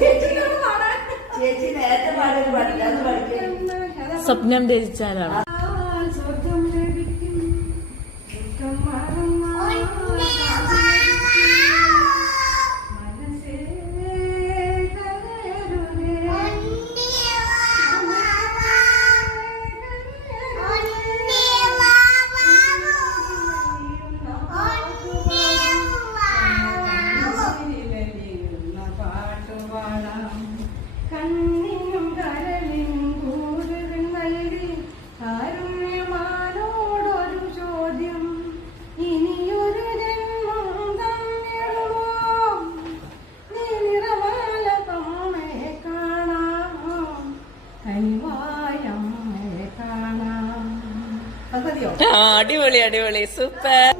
ചേച്ചി നേരത്തെ പാടാൻ പാടില്ല, അത് പഠിക്കും. സ്വപ്നം രചിച്ചാലാണ്. അടിപൊളി അടിപൊളി സൂപ്പർ.